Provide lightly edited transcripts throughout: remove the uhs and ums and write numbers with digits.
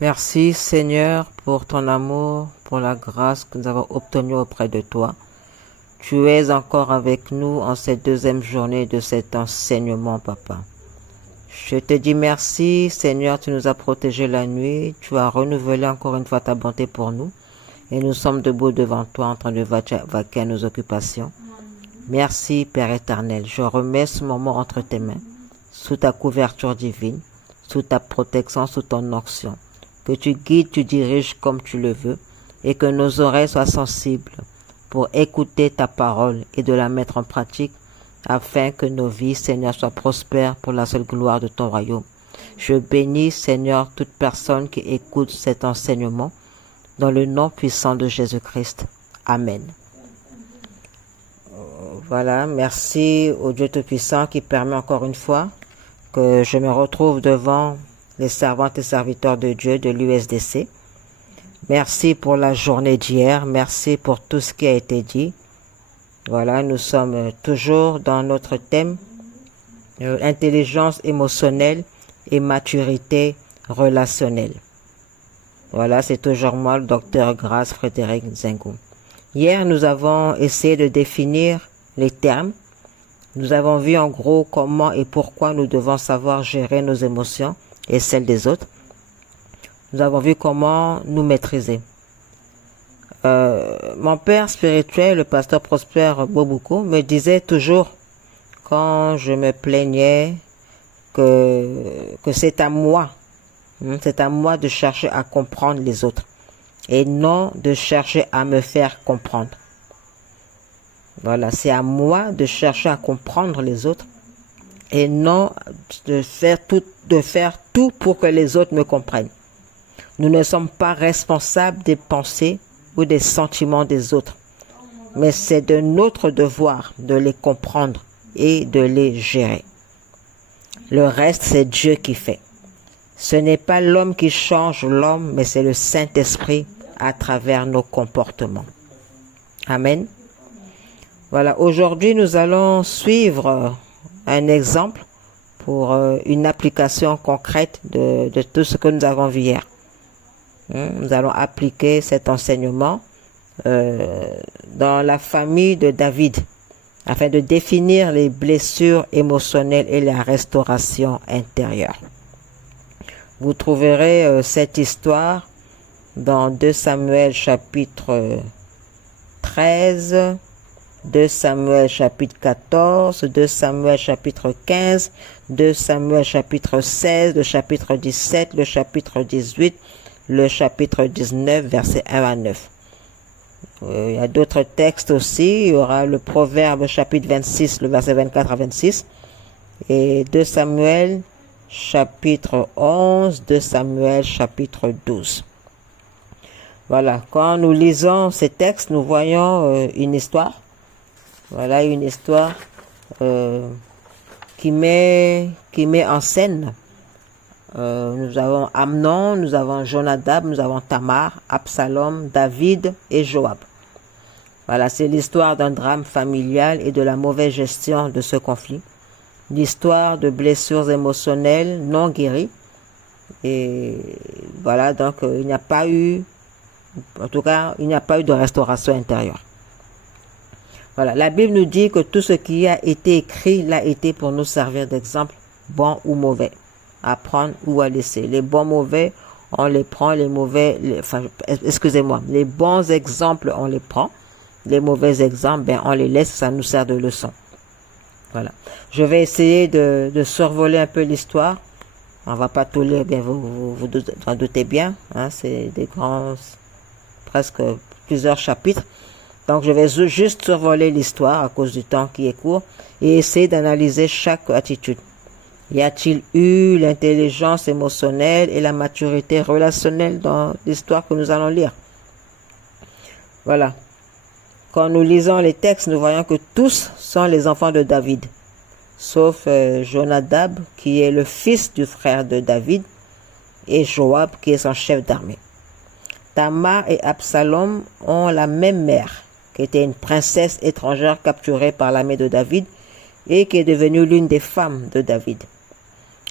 Merci Seigneur pour ton amour, pour la grâce que nous avons obtenue auprès de toi. Tu es encore avec nous en cette deuxième journée de cet enseignement, Papa. Je te dis merci, Seigneur, tu nous as protégés la nuit, tu as renouvelé encore une fois ta bonté pour nous, et nous sommes debout devant toi en train de vaquer à nos occupations. Merci, Père éternel, je remets ce moment entre tes mains, sous ta couverture divine, sous ta protection, sous ton onction. Que tu guides, tu diriges comme tu le veux, et que nos oreilles soient sensibles pour écouter ta parole et de la mettre en pratique, afin que nos vies, Seigneur, soient prospères pour la seule gloire de ton royaume. Je bénis, Seigneur, toute personne qui écoute cet enseignement, dans le nom puissant de Jésus-Christ. Amen. Voilà, merci au Dieu Tout-Puissant qui permet encore une fois que je me retrouve devant les servantes et serviteurs de Dieu de l'USDC. Merci pour la journée d'hier, merci pour tout ce qui a été dit. Voilà, nous sommes toujours dans notre thème, intelligence émotionnelle et maturité relationnelle. Voilà, c'est toujours moi, le docteur Grace Frédéric Zengou. Hier, nous avons essayé de définir les termes. Nous avons vu en gros comment et pourquoi nous devons savoir gérer nos émotions et celles des autres. Nous avons vu comment nous maîtriser. Mon père spirituel, le pasteur Prosper Boboukou, me disait toujours, quand je me plaignais, que c'est à moi de chercher à comprendre les autres et non de chercher à me faire comprendre. Voilà, c'est à moi de chercher à comprendre les autres et non de faire tout pour que les autres me comprennent. Nous ne sommes pas responsables des pensées ou des sentiments des autres, mais c'est de notre devoir de les comprendre et de les gérer. Le reste, c'est Dieu qui fait. Ce n'est pas l'homme qui change l'homme, mais c'est le Saint-Esprit à travers nos comportements. Amen. Voilà, aujourd'hui, nous allons suivre un exemple pour une application concrète de tout ce que nous avons vu hier. Nous allons appliquer cet enseignement dans la famille de David afin de définir les blessures émotionnelles et la restauration intérieure. Vous trouverez cette histoire dans 2 Samuel chapitre 13, 2 Samuel chapitre 14, 2 Samuel chapitre 15, 2 Samuel chapitre 16, le chapitre 17, le chapitre 18, le chapitre 19, versets 1 à 9. Il y a d'autres textes aussi. Il y aura le Proverbe chapitre 26, le verset 24 à 26. Et 2 Samuel chapitre 11, 2 Samuel chapitre 12. Voilà, quand nous lisons ces textes, nous voyons une histoire. Voilà, une histoire qui met en scène. Nous avons Amnon, nous avons Jonadab, nous avons Tamar, Absalom, David et Joab. Voilà, c'est l'histoire d'un drame familial et de la mauvaise gestion de ce conflit. L'histoire de blessures émotionnelles non guéries. Et voilà, donc il n'y a pas eu de restauration intérieure. Voilà, la Bible nous dit que tout ce qui a été écrit l'a été pour nous servir d'exemple, bon ou mauvais, à prendre ou à laisser. Les bons mauvais, on les prend, les mauvais, les bons exemples, on les prend, les mauvais exemples, on les laisse, ça nous sert de leçon. Voilà. Je vais essayer de survoler un peu l'histoire. On va pas tout lire, bien vous en doutez bien, c'est des grands, presque plusieurs chapitres. Donc je vais juste survoler l'histoire à cause du temps qui est court et essayer d'analyser chaque attitude. Y a-t-il eu l'intelligence émotionnelle et la maturité relationnelle dans l'histoire que nous allons lire? Voilà. Quand nous lisons les textes, nous voyons que tous sont les enfants de David, sauf Jonadab, qui est le fils du frère de David, et Joab, qui est son chef d'armée. Tamar et Absalom ont la même mère, qui était une princesse étrangère capturée par l'armée de David et qui est devenue l'une des femmes de David.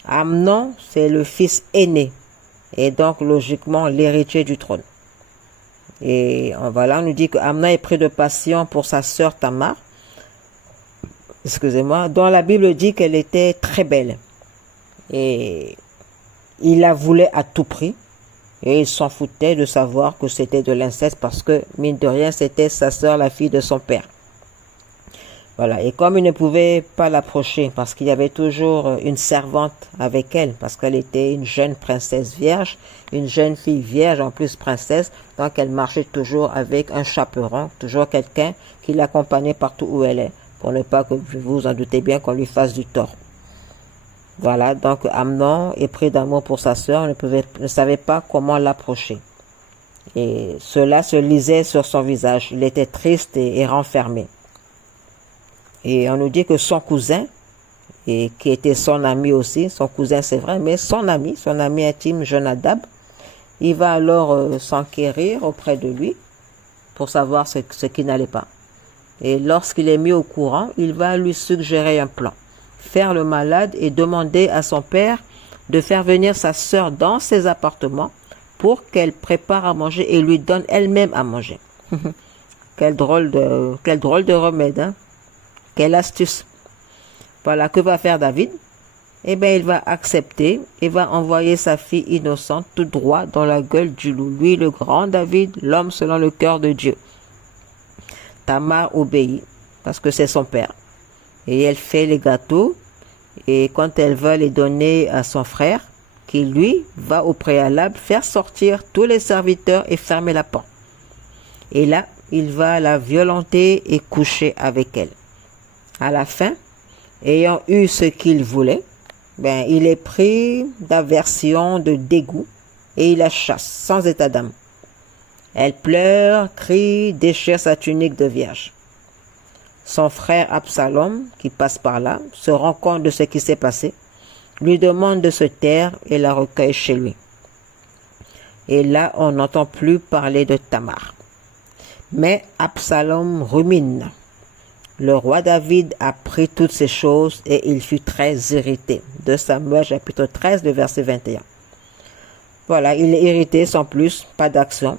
Amnon, c'est le fils aîné et donc logiquement l'héritier du trône. Et voilà, on nous dit qu'Amnon est pris de passion pour sa sœur Tamar, excusez-moi, dont la Bible dit qu'elle était très belle. Et il la voulait à tout prix. Et il s'en foutait de savoir que c'était de l'inceste parce que, mine de rien, c'était sa sœur, la fille de son père. Voilà, et comme il ne pouvait pas l'approcher parce qu'il y avait toujours une servante avec elle, parce qu'elle était une jeune princesse vierge, une jeune fille vierge en plus princesse, donc elle marchait toujours avec un chaperon, toujours quelqu'un qui l'accompagnait partout où elle est, pour ne pas que vous vous en doutez bien qu'on lui fasse du tort. Voilà, donc Amnon, épris d'amour pour sa sœur, ne savait pas comment l'approcher. Et cela se lisait sur son visage, il était triste et renfermé. Et on nous dit que son cousin, et qui était son ami aussi, son cousin c'est vrai, mais son ami intime Jonadab, il va alors s'enquérir auprès de lui pour savoir ce qui n'allait pas. Et lorsqu'il est mis au courant, il va lui suggérer un plan. Faire le malade et demander à son père de faire venir sa sœur dans ses appartements pour qu'elle prépare à manger et lui donne elle-même à manger. Quel drôle de remède, hein? Quelle astuce. Voilà, que va faire David? Eh bien, il va accepter et va envoyer sa fille innocente tout droit dans la gueule du loup. Lui, le grand David, l'homme selon le cœur de Dieu. Tamar obéit parce que c'est son père. Et elle fait les gâteaux et quand elle va les donner à son frère, qui lui va au préalable faire sortir tous les serviteurs et fermer la porte. Et là, il va la violenter et coucher avec elle. À la fin, ayant eu ce qu'il voulait, il est pris d'aversion, de dégoût, et il la chasse, sans état d'âme. Elle pleure, crie, déchire sa tunique de vierge. Son frère Absalom, qui passe par là, se rend compte de ce qui s'est passé, lui demande de se taire et la recueille chez lui. Et là, on n'entend plus parler de Tamar. Mais Absalom rumine. Le roi David apprit toutes ces choses et il fut très irrité. 2 Samuel chapitre 13, le verset 21. Voilà, il est irrité sans plus, pas d'action.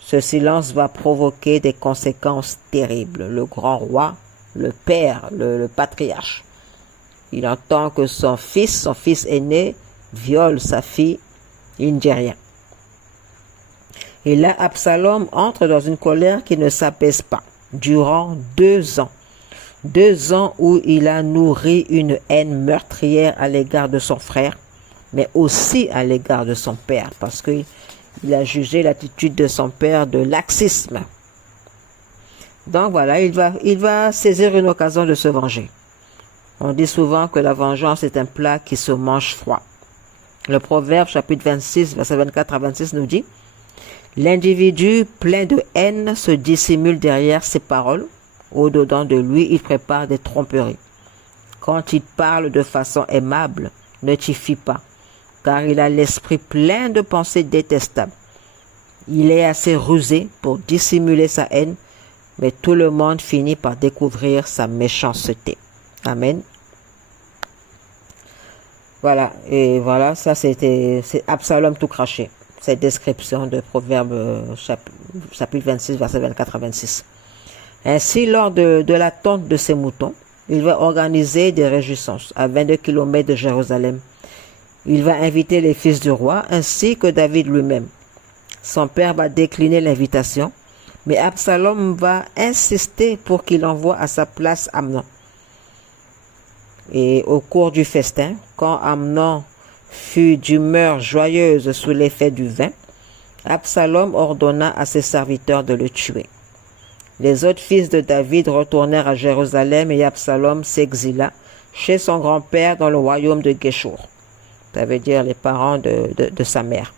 Ce silence va provoquer des conséquences terribles. Le grand roi, le père, le patriarche, il entend que son fils aîné, viole sa fille, il ne dit rien. Et là, Absalom entre dans une colère qui ne s'apaise pas, durant 2 ans. 2 ans où il a nourri une haine meurtrière à l'égard de son frère, mais aussi à l'égard de son père, parce qu'il a jugé l'attitude de son père de laxisme. Donc voilà, il va saisir une occasion de se venger. On dit souvent que la vengeance est un plat qui se mange froid. Le Proverbe, chapitre 26, verset 24 à 26 nous dit « L'individu plein de haine se dissimule derrière ses paroles. Au-dedans de lui, il prépare des tromperies. Quand il parle de façon aimable, ne t'y fie pas, car il a l'esprit plein de pensées détestables. Il est assez rusé pour dissimuler sa haine, mais tout le monde finit par découvrir sa méchanceté. » Amen. Voilà, et voilà, ça c'est Absalom tout craché. Cette description de Proverbe chapitre 26, verset 24 à 26. Ainsi, lors de la tonte de ses moutons, il va organiser des réjouissances à 22 km de Jérusalem. Il va inviter les fils du roi ainsi que David lui-même. Son père va décliner l'invitation, mais Absalom va insister pour qu'il envoie à sa place Amnon. Et au cours du festin, quand Amnon fut d'humeur joyeuse sous l'effet du vin, Absalom ordonna à ses serviteurs de le tuer. Les autres fils de David retournèrent à Jérusalem et Absalom s'exila chez son grand-père dans le royaume de Géchour. Ça veut dire les parents de sa mère.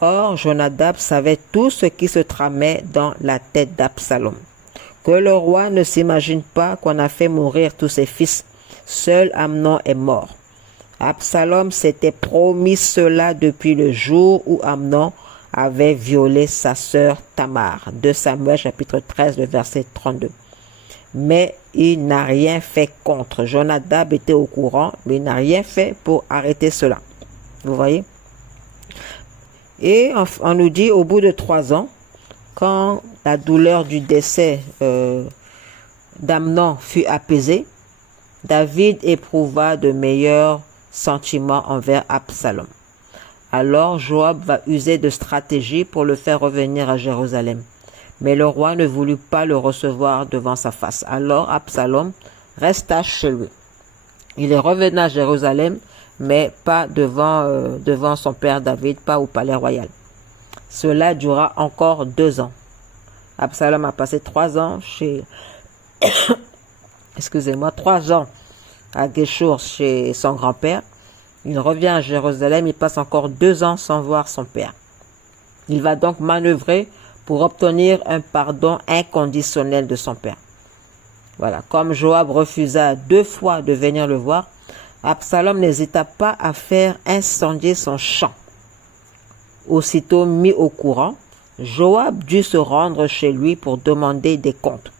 Or, Jonadab savait tout ce qui se tramait dans la tête d'Absalom. Que le roi ne s'imagine pas qu'on a fait mourir tous ses fils. Seul Amnon est mort. Absalom s'était promis cela depuis le jour où Amnon avait violé sa sœur Tamar. 2 Samuel chapitre 13, le verset 32. Mais il n'a rien fait contre. Jonadab était au courant, mais il n'a rien fait pour arrêter cela. Vous voyez? Et on nous dit, au bout de 3 ans, quand la douleur du décès d'Amnon fut apaisée, David éprouva de meilleurs sentiments envers Absalom. Alors Joab va user de stratégie pour le faire revenir à Jérusalem. Mais le roi ne voulut pas le recevoir devant sa face. Alors Absalom resta chez lui. Il est revenu à Jérusalem, mais pas devant son père David, pas au palais royal. Cela dura encore 2 ans. Absalom a passé 3 ans chez... Excusez-moi, 3 ans à Guéchour chez son grand-père. Il revient à Jérusalem, il passe encore 2 ans sans voir son père. Il va donc manœuvrer pour obtenir un pardon inconditionnel de son père. Voilà, comme Joab refusa 2 fois de venir le voir, Absalom n'hésita pas à faire incendier son champ. Aussitôt mis au courant, Joab dut se rendre chez lui pour demander des comptes.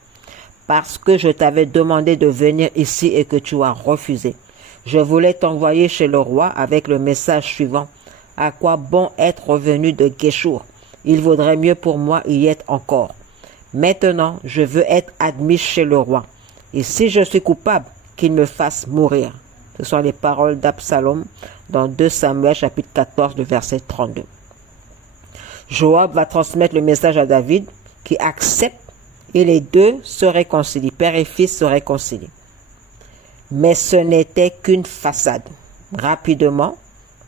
Parce que je t'avais demandé de venir ici et que tu as refusé. Je voulais t'envoyer chez le roi avec le message suivant. À quoi bon être revenu de Guéchour? Il vaudrait mieux pour moi y être encore. Maintenant, je veux être admis chez le roi. Et si je suis coupable, qu'il me fasse mourir. Ce sont les paroles d'Absalom dans 2 Samuel chapitre 14, verset 32. Joab va transmettre le message à David qui accepte et les deux se réconcilient. Père et fils se réconcilient. Mais ce n'était qu'une façade. Rapidement,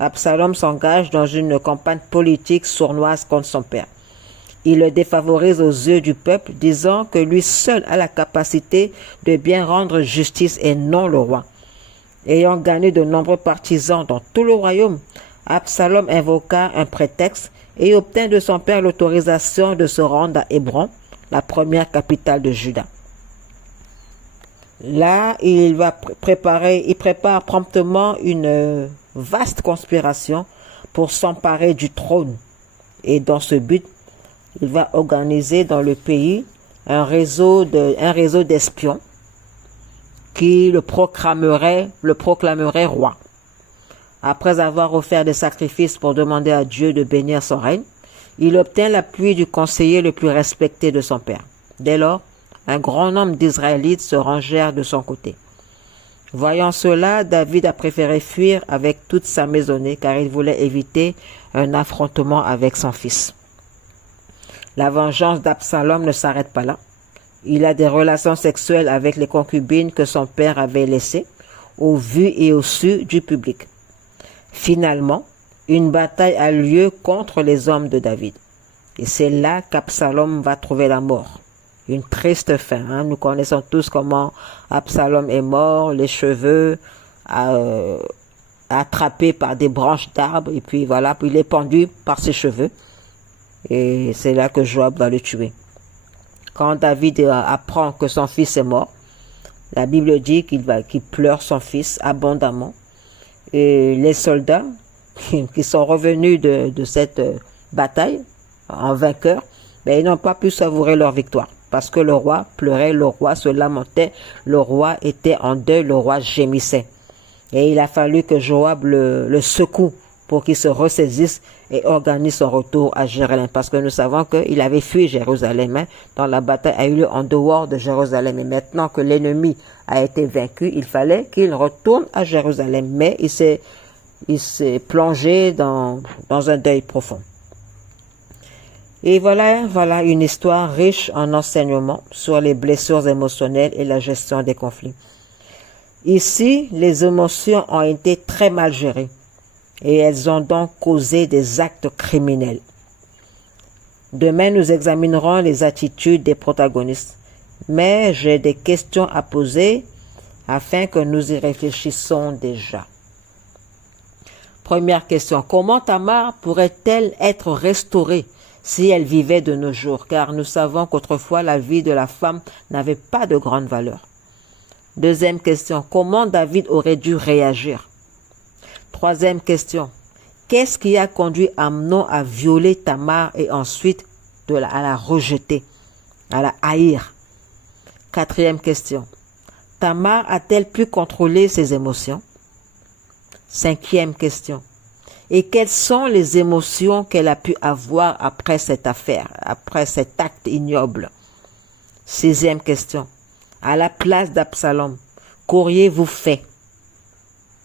Absalom s'engage dans une campagne politique sournoise contre son père. Il le défavorise aux yeux du peuple, disant que lui seul a la capacité de bien rendre justice et non le roi. Ayant gagné de nombreux partisans dans tout le royaume, Absalom invoqua un prétexte et obtint de son père l'autorisation de se rendre à Hébron, la première capitale de Juda. Là, il prépare promptement une vaste conspiration pour s'emparer du trône. Et dans ce but, il va organiser dans le pays un réseau d'espions qui le proclamerait roi. Après avoir offert des sacrifices pour demander à Dieu de bénir son règne, il obtint l'appui du conseiller le plus respecté de son père. Dès lors, un grand nombre d'Israélites se rangèrent de son côté. Voyant cela, David a préféré fuir avec toute sa maisonnée car il voulait éviter un affrontement avec son fils. La vengeance d'Absalom ne s'arrête pas là. Il a des relations sexuelles avec les concubines que son père avait laissées, au vu et au su du public. Finalement, une bataille a lieu contre les hommes de David. Et c'est là qu'Absalom va trouver la mort. Une triste fin. Hein? Nous connaissons tous comment Absalom est mort, les cheveux attrapés par des branches d'arbres, et puis voilà, puis il est pendu par ses cheveux. Et c'est là que Joab va le tuer. Quand David apprend que son fils est mort, la Bible dit qu'il pleure son fils abondamment. Et les soldats qui sont revenus de cette bataille en vainqueur, mais ils n'ont pas pu savourer leur victoire. Parce que le roi pleurait, le roi se lamentait, le roi était en deuil, le roi gémissait. Et il a fallu que Joab le secoue pour qu'il se ressaisisse et organise son retour à Jérusalem. Parce que nous savons qu'il avait fui Jérusalem. Hein, dans la bataille a eu lieu en dehors de Jérusalem. Et maintenant que l'ennemi a été vaincu, il fallait qu'il retourne à Jérusalem. Mais il s'est plongé dans un deuil profond. Et voilà une histoire riche en enseignements sur les blessures émotionnelles et la gestion des conflits. Ici, les émotions ont été très mal gérées et elles ont donc causé des actes criminels. Demain, nous examinerons les attitudes des protagonistes, mais j'ai des questions à poser afin que nous y réfléchissions déjà. Première question, comment Tamar pourrait-elle être restaurée si elle vivait de nos jours, car nous savons qu'autrefois la vie de la femme n'avait pas de grande valeur. Deuxième question, comment David aurait dû réagir? Troisième question, qu'est-ce qui a conduit Amnon à violer Tamar et ensuite à la rejeter, à la haïr? Quatrième question, Tamar a-t-elle pu contrôler ses émotions? Cinquième question, Et quelles sont les émotions qu'elle a pu avoir après cette affaire, après cet acte ignoble? 6e question. À la place d'Absalom, qu'auriez-vous fait?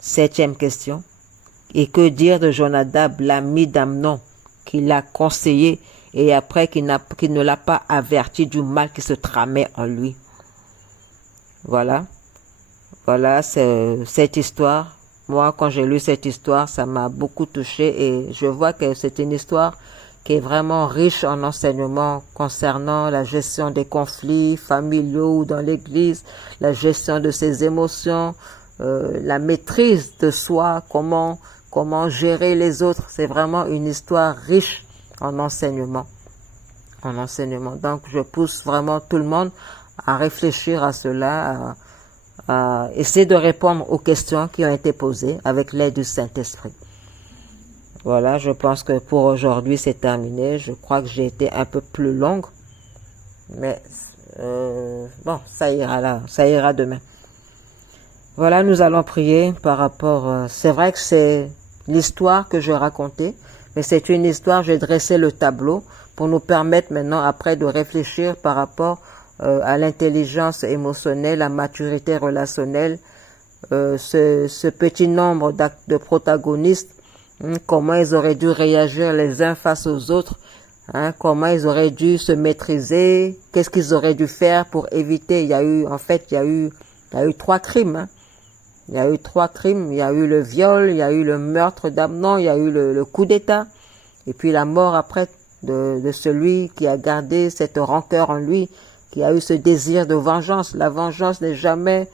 7e question. Et que dire de Jonadab, l'ami d'Amnon, qui l'a conseillé et après qui ne l'a pas averti du mal qui se tramait en lui? Voilà. Voilà cette histoire. Moi, quand j'ai lu cette histoire, ça m'a beaucoup touché et je vois que c'est une histoire qui est vraiment riche en enseignements concernant la gestion des conflits familiaux ou dans l'église, la gestion de ses émotions, la maîtrise de soi, comment gérer les autres. C'est vraiment une histoire riche en enseignements. Donc, je pousse vraiment tout le monde à réfléchir à cela, à essayer de répondre aux questions qui ont été posées avec l'aide du Saint-Esprit. Voilà, je pense que pour aujourd'hui, c'est terminé. Je crois que j'ai été un peu plus longue. Mais bon, ça ira là, ça ira demain. Voilà, nous allons prier par rapport... c'est vrai que c'est l'histoire que je racontais, mais c'est une histoire, j'ai dressé le tableau pour nous permettre maintenant après de réfléchir par rapport à l'intelligence émotionnelle, la maturité relationnelle, ce petit nombre de protagonistes, comment ils auraient dû réagir les uns face aux autres, comment ils auraient dû se maîtriser, qu'est-ce qu'ils auraient dû faire pour éviter. Il y a eu 3 crimes. Il y a eu 3 crimes. Il y a eu le viol, il y a eu le meurtre d'Amnon, il y a eu le coup d'État, et puis la mort après de celui qui a gardé cette rancœur en lui, qui a eu ce désir de vengeance. La vengeance n'est jamais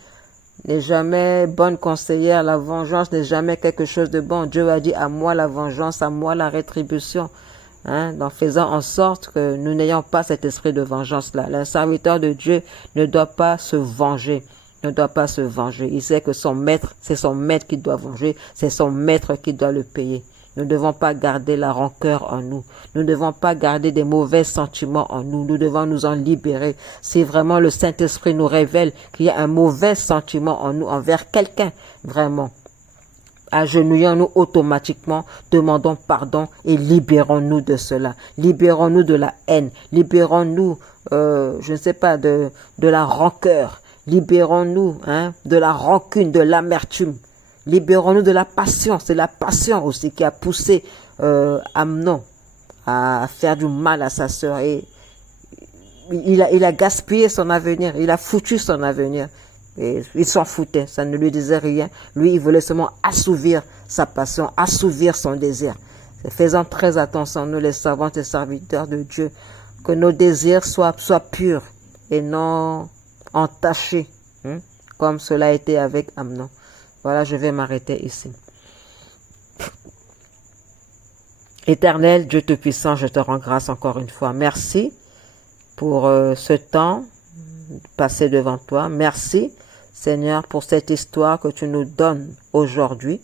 bonne conseillère. La vengeance n'est jamais quelque chose de bon. Dieu a dit, à moi la vengeance, à moi la rétribution. Donc faisant en sorte que nous n'ayons pas cet esprit de vengeance-là. Le serviteur de Dieu ne doit pas se venger. Il sait que son maître, c'est son maître qui doit venger. C'est son maître qui doit le payer. Nous ne devons pas garder la rancœur en nous. Nous ne devons pas garder des mauvais sentiments en nous. Nous devons nous en libérer. Si vraiment le Saint-Esprit nous révèle qu'il y a un mauvais sentiment en nous envers quelqu'un, vraiment, agenouillons-nous automatiquement, demandons pardon et libérons-nous de cela. Libérons-nous de la haine. Libérons-nous, je ne sais pas, de la rancœur. Libérons-nous de la rancune, de l'amertume. Libérons-nous de la passion. C'est la passion aussi qui a poussé Amnon à faire du mal à sa sœur. Et il a gaspillé son avenir. Il a foutu son avenir. Et il s'en foutait. Ça ne lui disait rien. Lui, il voulait seulement assouvir sa passion, assouvir son désir. Faisons très attention, nous les servantes et serviteurs de Dieu, que nos désirs soient purs et non entachés, comme cela a été avec Amnon. Voilà, je vais m'arrêter ici. Éternel, Dieu Tout-Puissant, je te rends grâce encore une fois. Merci pour ce temps passé devant toi. Merci, Seigneur, pour cette histoire que tu nous donnes aujourd'hui.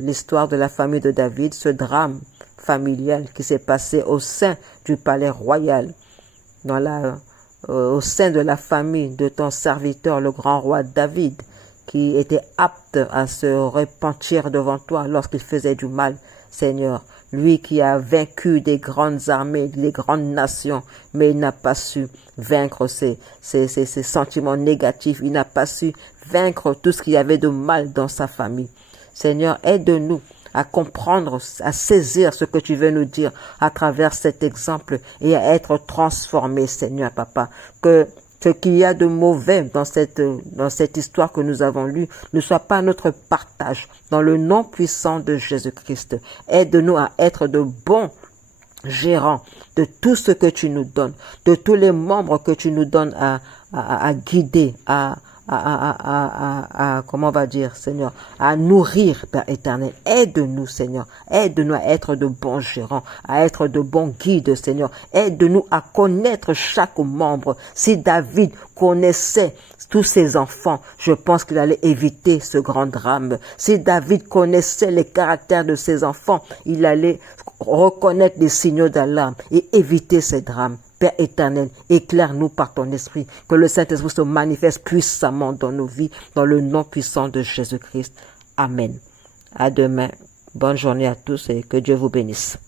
L'histoire de la famille de David, ce drame familial qui s'est passé au sein du palais royal, au sein de la famille de ton serviteur, le grand roi David, qui était apte à se repentir devant toi lorsqu'il faisait du mal, Seigneur. Lui qui a vaincu des grandes armées, des grandes nations, mais il n'a pas su vaincre ses sentiments négatifs. Il n'a pas su vaincre tout ce qu'il y avait de mal dans sa famille. Seigneur, aide-nous à comprendre, à saisir ce que tu veux nous dire à travers cet exemple et à être transformé, Seigneur, Papa. Que ce qu'il y a de mauvais dans cette histoire que nous avons lue ne soit pas notre partage. Dans le nom puissant de Jésus-Christ, aide-nous à être de bons gérants de tout ce que tu nous donnes, de tous les membres que tu nous donnes à guider, comment on va dire, Seigneur, à nourrir, Père éternel. Aide-nous, Seigneur. Aide-nous à être de bons gérants, à être de bons guides, Seigneur. Aide-nous à connaître chaque membre. Si David connaissait tous ses enfants, je pense qu'il allait éviter ce grand drame. Si David connaissait les caractères de ses enfants, il allait reconnaître les signaux d'alarme et éviter ces drames. Père éternel, éclaire-nous par ton esprit, que le Saint-Esprit se manifeste puissamment dans nos vies, dans le nom puissant de Jésus-Christ. Amen. À demain. Bonne journée à tous et que Dieu vous bénisse.